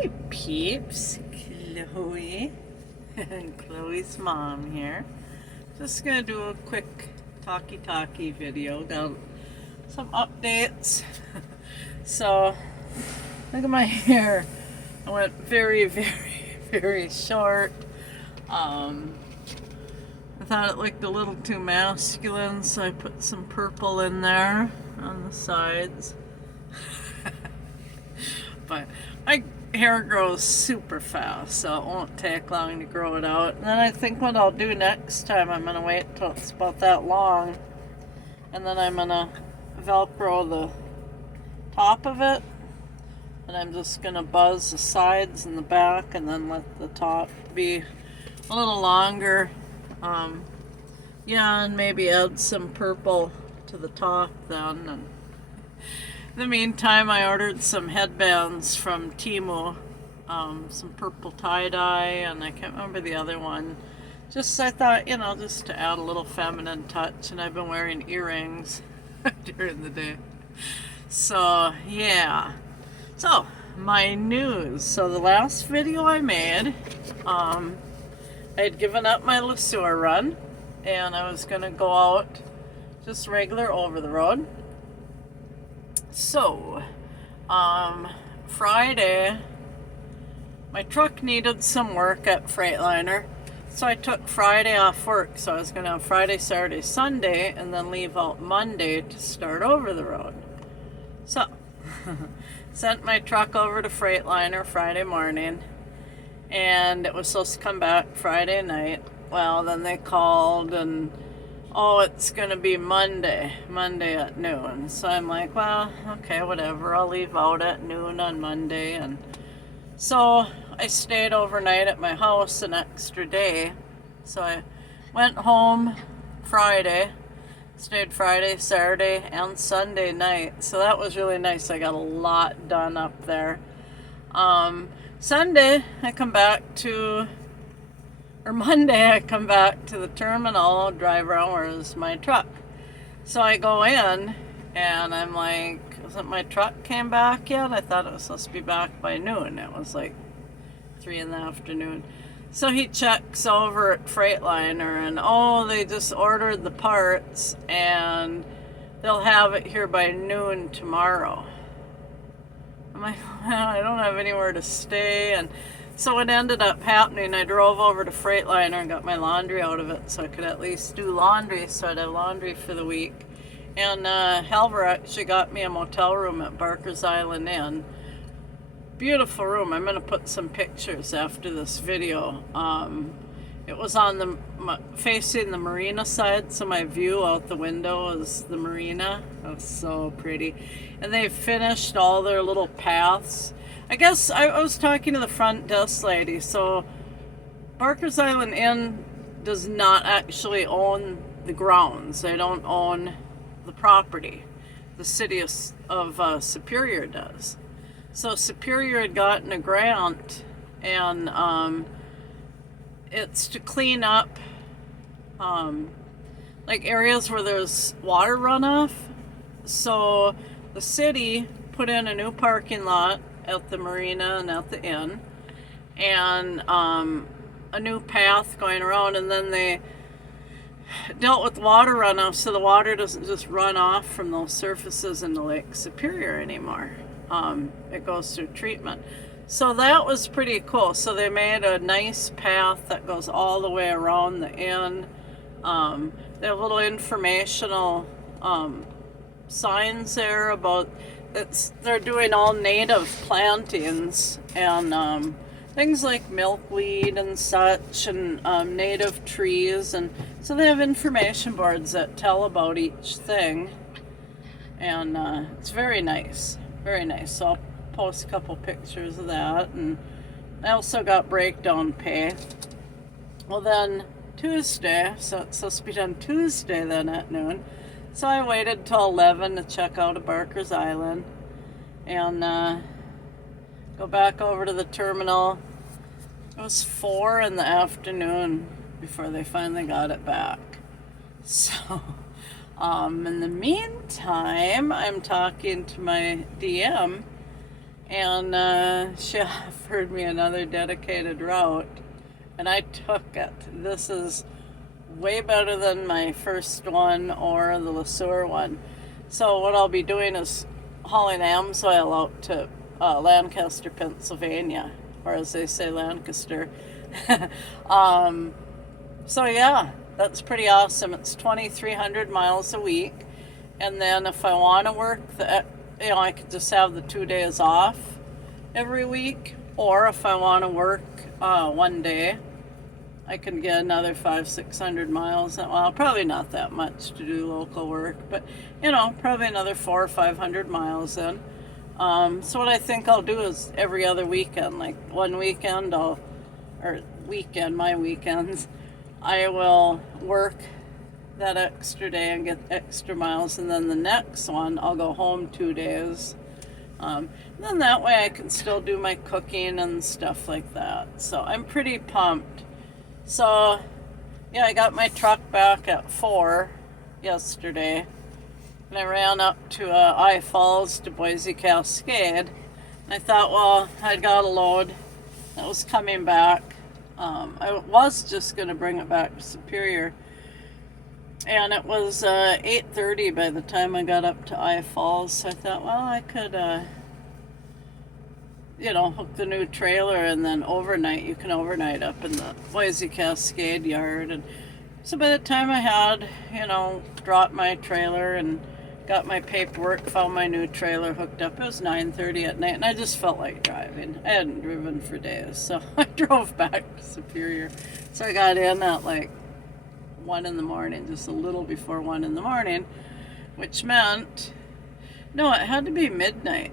Hi peeps, Chloe and Chloe's mom here. Just gonna do a quick talkie video. Got some updates. So look at my hair. I went very short. I thought it looked a little too masculine, so I put some purple in there on the sides. But my hair grows super fast, so it won't take long to grow it out. And then I think what I'll do next time, I'm gonna wait till it's about that long, and then I'm gonna Velcro the top of it, and I'm just gonna buzz the sides and the back, and then let the top be a little longer. Yeah, and maybe add some purple to the top then. And in the meantime, I ordered some headbands from Temu, some purple tie-dye, and I can't remember the other one. Just, I thought, just to add a little feminine touch, and I've been wearing earrings during the day. So, yeah. So, my news. So, the last video I made, I had given up my Le Sueur run, and I was going to go out just regular over the road. So, Friday, my truck needed some work at Freightliner, so I took Friday off work. So I was going to have Friday, Saturday, Sunday, and then leave out Monday to start over the road. So, sent my truck over to Freightliner Friday morning, and it was supposed to come back Friday night. Well, then they called and, oh, it's going to be Monday at noon. So I'm like, well, okay, whatever. I'll leave out at noon on Monday. And so I stayed overnight at my house an extra day. So I went home Friday, stayed Friday, Saturday, and Sunday night. So that was really nice. I got a lot done up there. Sunday, I come back to... Monday, I come back to the terminal, drive around where's my truck. So I go in, and I'm like, isn't my truck came back yet? I thought it was supposed to be back by noon. It was like 3 in the afternoon. So he checks over at Freightliner, and oh, they just ordered the parts, and they'll have it here by noon tomorrow. I'm like, well, I don't have anywhere to stay, and so what ended up happening, I drove over to Freightliner and got my laundry out of it so I could at least do laundry, so I'd have laundry for the week. And Halver actually got me a motel room at Barker's Island Inn. Beautiful room. I'm going to put some pictures after this video. It was on facing the marina side, so my view out the window is the marina. It was so pretty. And they finished all their little paths. I guess I was talking to the front desk lady, so Barker's Island Inn does not actually own the grounds. They don't own the property. The city of Superior does. So Superior had gotten a grant, and it's to clean up like areas where there's water runoff. So the city put in a new parking lot at the marina and at the inn, and a new path going around, and then they dealt with water runoff, so the water doesn't just run off from those surfaces into Lake Superior anymore. It goes through treatment. So that was pretty cool. So they made a nice path that goes all the way around the inn. They have little informational signs there about they're doing all native plantings, and things like milkweed and such, and native trees, and so they have information boards that tell about each thing, and it's very nice, so I'll post a couple pictures of that. And I also got breakdown pay. Well, then Tuesday, so it's supposed to be done Tuesday then at noon. So I waited till 11 to check out of Barker's Island and go back over to the terminal. It was 4 in the afternoon before they finally got it back. So, in the meantime, I'm talking to my DM, and she offered me another dedicated route, and I took it. This is way better than my first one or the Le Sueur one. So what I'll be doing is hauling AMSOIL out to Lancaster, Pennsylvania, or as they say, Lancaster. So yeah, that's pretty awesome. It's 2,300 miles a week, and then if I want to work I could just have the 2 days off every week, or if I want to work one day, I can get another 500-600 miles. Well, probably not that much to do local work, but probably another 400 or 500 miles then. So what I think I'll do is every other weekend, like one weekend my weekends, I will work that extra day and get extra miles, and then the next one I'll go home 2 days. Then that way I can still do my cooking and stuff like that. So I'm pretty pumped. So yeah, I got my truck back at 4 yesterday, and I ran up to I Falls to Boise Cascade, and I thought, well, I'd got a load that was coming back. I was just going to bring it back to Superior, and it was 8:30 by the time I got up to I Falls, so I thought, well, I could hook the new trailer, and then overnight. You can overnight up in the Boise Cascade yard. And so by the time I had, dropped my trailer and got my paperwork, found my new trailer hooked up, it was 9:30 at night, and I just felt like driving. I hadn't driven for days, so I drove back to Superior. So I got in at like 1 in the morning, just a little before 1 in the morning, which meant, no, it had to be midnight.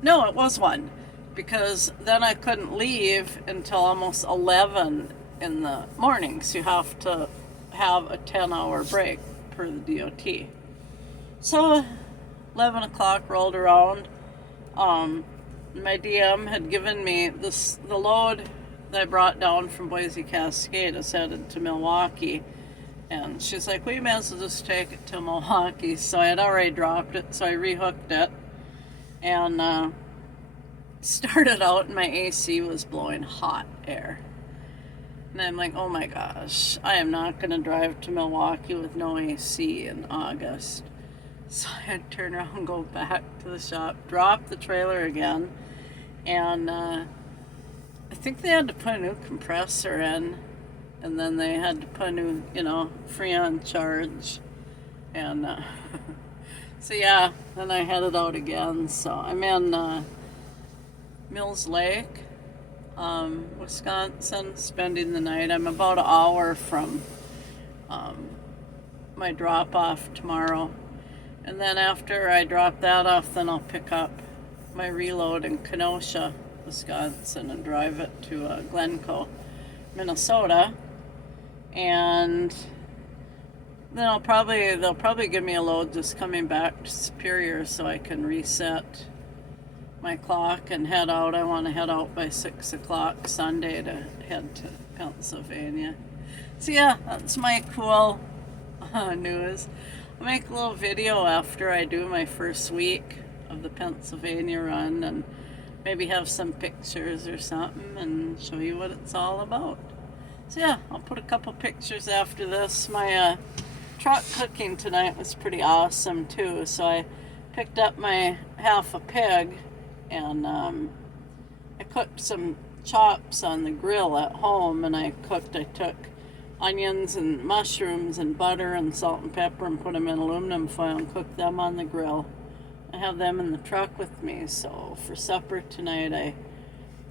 No, it was 1, because then I couldn't leave until almost 11 in the morning. So you have to have a 10-hour break per the DOT. So 11 o'clock rolled around. My DM had given me the load that I brought down from Boise Cascade is headed to Milwaukee. And she's like, well, you may as well just take it to Milwaukee. So I had already dropped it, so I rehooked it. And started out, and my AC was blowing hot air. And I'm like, oh my gosh, I am not going to drive to Milwaukee with no AC in August. So I had to turn around and go back to the shop, drop the trailer again, and I think they had to put a new compressor in, and then they had to put a new, Freon charge, and so yeah, then I headed out again. So I'm in Mills Lake, Wisconsin, spending the night. I'm about an hour from my drop-off tomorrow. And then after I drop that off, then I'll pick up my reload in Kenosha, Wisconsin, and drive it to Glencoe, Minnesota. And then they'll probably give me a load just coming back to Superior so I can reset my clock and head out. I want to head out by 6 o'clock Sunday to head to Pennsylvania. So yeah, that's my cool news. I'll make a little video after I do my first week of the Pennsylvania run, and maybe have some pictures or something and show you what it's all about. So yeah, I'll put a couple pictures after this. My truck cooking tonight was pretty awesome too. So I picked up my half a pig, and I cooked some chops on the grill at home, and I took onions and mushrooms and butter and salt and pepper and put them in aluminum foil and cooked them on the grill. I have them in the truck with me. So for supper tonight, I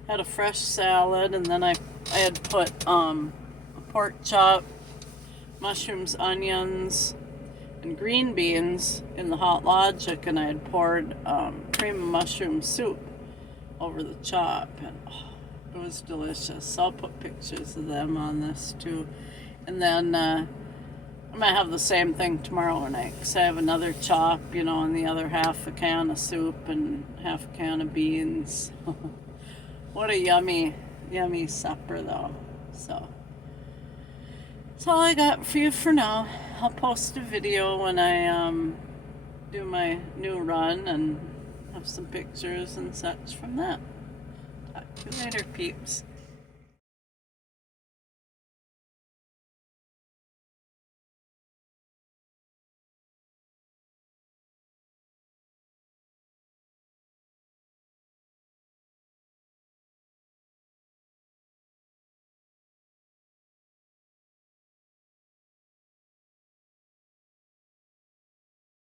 had a fresh salad, and then I had put a pork chop, mushrooms, onions, and green beans in the Hot Logic, and I had poured cream of mushroom soup over the chop, and it was delicious. So I'll put pictures of them on this too. And then I'm going to have the same thing tomorrow night, because I have another chop, and the other half a can of soup and half a can of beans. What a yummy, yummy supper, though. So that's all I got for you for now. I'll post a video when I do my new run and have some pictures and such from that. Talk to you later, peeps.